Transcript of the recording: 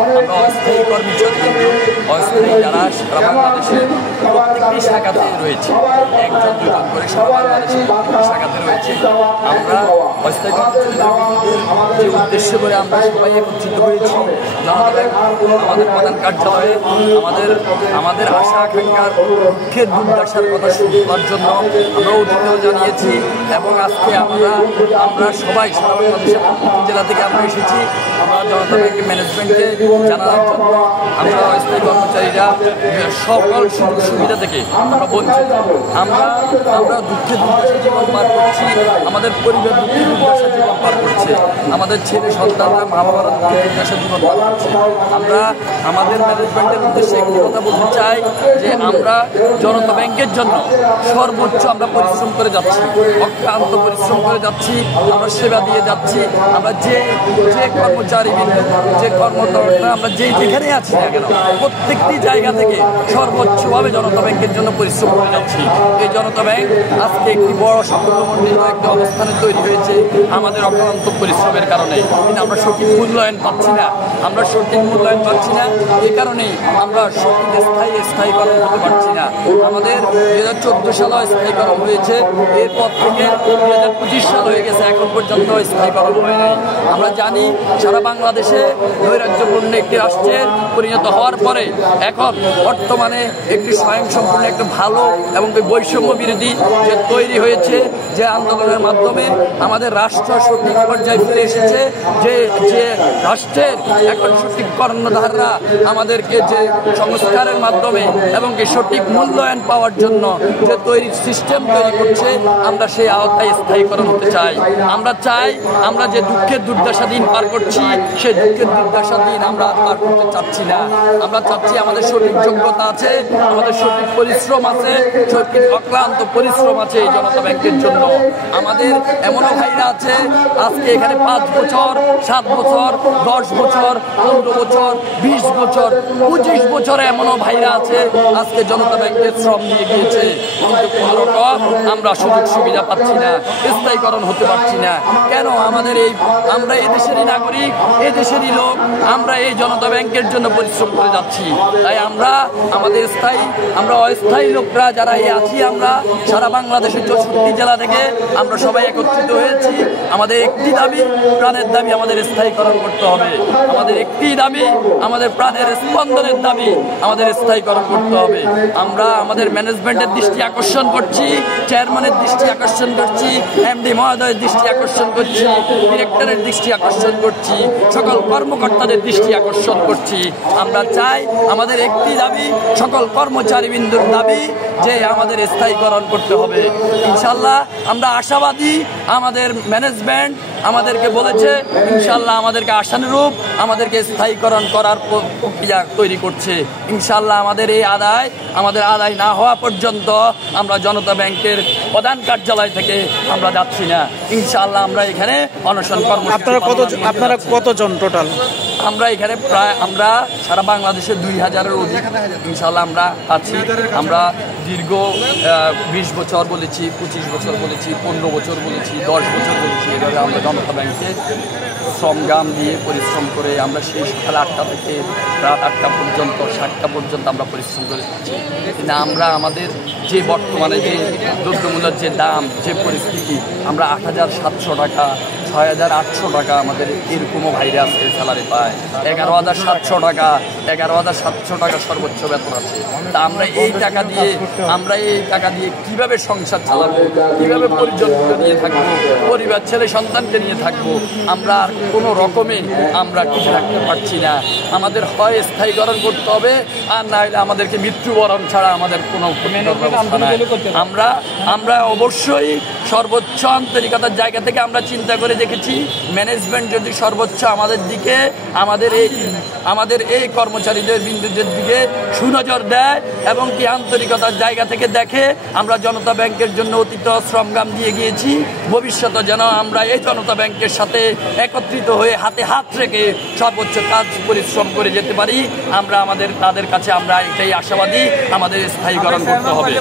আমরা অস্থায়ী কর্মচারীবৃন্দ, অস্থায়ী যারা সারা বাংলাদেশের প্রত্যেকটি শাখাতে রয়েছে, একজন দুজন করে সারা বাংলাদেশের প্রত্যেকটি শাখাতে রয়েছে। আমরা অস্থায়ী কর্মচারীদের যে উদ্দেশ্য করে আমরা সবাই একত্রিত হয়েছি আমাদের প্রধান কার্যালয়ে আমাদের আশা আকাঙ্ক্ষার দুঃখের দুর্দশার কথা শোনার জন্য আমরা অতিথিও জানিয়েছি। এবং আজকে আমরা সবাই সারা বাংলাদেশের প্রত্যেকটি জেলা থেকে আমরা এসেছি। আমরা জনতা ব্যাংকের ম্যানেজমেন্টকে জানানোর জন্য আমরা অস্থায়ী কর্মচারীরা সকল সুযোগ সুবিধা থেকে আমরা বঞ্চিত। আমরা দুঃখে দুর্দশা জীবন পার করছি, আমাদের পরিবার দুঃখে দুর্দশা জীবন পার করছে, আমাদের ছেলে সন্তানরা মা বাবারা দুঃখে দুর্দশা জীবন পার করছে। আমরা আমাদের ম্যানেজমেন্টের উদ্দেশ্যে একটি কথা বলতে চাই যে আমরা জনতা ব্যাংকের জন্য সর্বোচ্চ আমরা পরিশ্রম করে যাচ্ছি, অক্লান্ত পরিশ্রম করে যাচ্ছি, আমরা সেবা দিয়ে যাচ্ছি। আমরা যে কর্মচারীবৃন্দ, যে কর্মকর্তা, আমরা যেখানে আছি না কেন প্রত্যেকটি জায়গা থেকে সর্বোচ্চভাবে জনতা ব্যাংকের জন্য পরিশ্রম করে যাচ্ছি। এই জনতা ব্যাংক আজকে একটি বড় সাফল্যমণ্ডিত একটি অবস্থানে তৈরি হয়েছে আমাদের অক্লান্ত পরিশ্রমের কারণে। কিন্তু আমরা সঠিক মূল্যায়ন পাচ্ছি না, এই কারণেই আমরা সঠিক স্থায়ীকরণ হতে পারছি না। আমাদের 2014 সালে স্থায়ীকরণ হয়েছে, এরপর থেকে 2025 সাল হয়ে গেছে, এখন পর্যন্ত স্থায়ীকরণ হয় নাই। আমরা জানি সারা বাংলাদেশে নৈরাজ্যপূর্ণ একটি রাষ্ট্রের পরিণত হওয়ার পরে এখন বর্তমানে একটি স্বয়ংসম্পূর্ণ একটা ভালো এবং বৈষম্য বিরোধী যে তৈরি হয়েছে, যে আন্দোলনের মাধ্যমে আমাদের রাষ্ট্র সঠিক পর্যায়ে ফিরে এসেছে, যে রাষ্ট্রের এখন সঠিক কর্ণধাররা আমাদেরকে যে সংস্কারের মাধ্যমে এবং সঠিক মূল্যায়ন পাওয়ার জন্য যে সিস্টেম তৈরি করছে, আমরা সেই আওতায় স্থায়ীকরণ হতে চাই। আমরা চাই আমরা যে দুঃখের দুর্দশা দিন পার করছি, সেই দুঃখের দুর্দশা দিন আমরা পার করতে চাচ্ছি না। আমরা চাচ্ছি আমাদের সঠিক যোগ্যতা আছে, আমাদের সঠিক পরিশ্রম আছে, সঠিক অক্লান্ত পরিশ্রম আছে এই জনতা ব্যাংকের জন্য। আমাদের এমনও ভাইরা আছে আজকে এখানে 5 বছর, 7 বছর, 10 বছর, 15 বছর, 20 বছর, 25 বছরে এমনও ভাইরা আছে আজকে জনতা ব্যাংকের শ্রম দিয়ে গিয়েছে, কিন্তু কোনো রকম আমরা সুযোগ সুবিধা পাচ্ছি না, স্থায়ীকরণ হতে পারছি না। কেন? আমরা এই দেশেরই নাগরিক, এই দেশেরই লোক, আমরা এই জনতা ব্যাংকের জন্য পরিশ্রম করে যাচ্ছি। তাই আমরা অস্থায়ী লোকরা যারা আছি, আমরা সারা বাংলাদেশের 64 জেলা থেকে আমরা সবাই একত্রিত হয়েছি। আমাদের একটি দাবি, প্রাণের দাবি, আমাদের স্থায়ীকরণ করতে হবে। আমাদের একটি দাবি, আমাদের প্রাণের স্পন্দনের দাবি, আমাদের স্থায়ীকরণ করতে হবে। আমরা আমাদের ম্যানেজমেন্টের দৃষ্টি আকর্ষণ করছি, চেয়ারম্যানের দৃষ্টি আকর্ষণ করছি, এমডি মহোদয়ের দৃষ্টি আকর্ষণ করছি, ডিরেক্টরের দৃষ্টি আকর্ষণ করছি, সকল কর্মকর্তাদের দৃষ্টি আকর্ষণ করছি। আমরা চাই আমাদের একটি দাবি, সকল কর্মচারীবৃন্দর দাবি যে আমাদের স্থায়ীকরণ করতে হবে। ইনশাল্লাহ আমরা আশাবাদী, আমাদের ম্যানেজমেন্ট আমাদেরকে বলেছে ইনশাল্লাহ আমাদেরকে আশানুরূপ আমাদেরকে স্থায়ীকরণ করার প্রক্রিয়া তৈরি করছে। ইনশাল্লাহ আমাদের আদায় না হওয়া পর্যন্ত আমরা জনতা ব্যাংকের প্রধান কার্যালয় থেকে আমরা যাচ্ছি না। ইনশাল্লাহ আমরা এখানে অনশন কর্মসূচি। আপনারা কতজন টোটাল? আমরা এখানে আমরা সারা বাংলাদেশে 2000-এর অধিক ইনশাল্লাহ আমরা আছি। আমরা দীর্ঘ 20 বছর বলেছি, 25 বছর বলেছি, 15 বছর বলেছি, 10 বছর বলেছি। এভাবে আমরা জনতা ব্যাংকে শ্রমগাম দিয়ে পরিশ্রম করে আমরা সেই সকাল 8টা থেকে রাত 8টা পর্যন্ত, 7টা পর্যন্ত আমরা পরিশ্রম করে যাচ্ছি। কিন্তু আমরা আমাদের যে বর্তমানে যে দ্রব্যমূল্যের যে দাম, যে পরিস্থিতি, আমরা 8,700 টাকা, 6,800 টাকা আমাদের এরকমও ভাইরা আজকে স্যালারি পায়। 11,700 টাকা সর্বোচ্চ বেতন আছে। তা আমরা এই টাকা দিয়ে কিভাবে সংসার চালাবো, কিভাবে পরিচালনা নিয়ে থাকবো, পরিবার ছেলে সন্তানকে নিয়ে থাকবো? আমরা আর কোনো রকমে আমরা কিছু রাখতে পারছি না। আমাদের হয় স্থায়ীকরণ করতে হবে, আর না হলে আমাদেরকে মৃত্যুবরণ ছাড়া আমাদের কোনো ব্যবস্থা নাই। আমরা অবশ্যই সর্বোচ্চ আন্তরিকতার জায়গা থেকে আমরা চিন্তা করে দেখেছি, ম্যানেজমেন্ট যদি সর্বোচ্চ আমাদের দিকে, আমাদের এই কর্মচারীদের বিন্দুদের দিকে সুনজর দেয় এবং কি আন্তরিকতার জায়গা থেকে দেখে, আমরা জনতা ব্যাংকের জন্য অতীত শ্রমগাম দিয়ে গিয়েছি, ভবিষ্যতে যেন আমরা এই জনতা ব্যাংকের সাথে একত্রিত হয়ে হাতে হাত রেখে সর্বোচ্চ কাজ পরিশ্রম করে যেতে পারি। তাদের কাছে আমরা এটাই আশাবাদী, আমাদের স্থায়ীকরণ করতে হবে।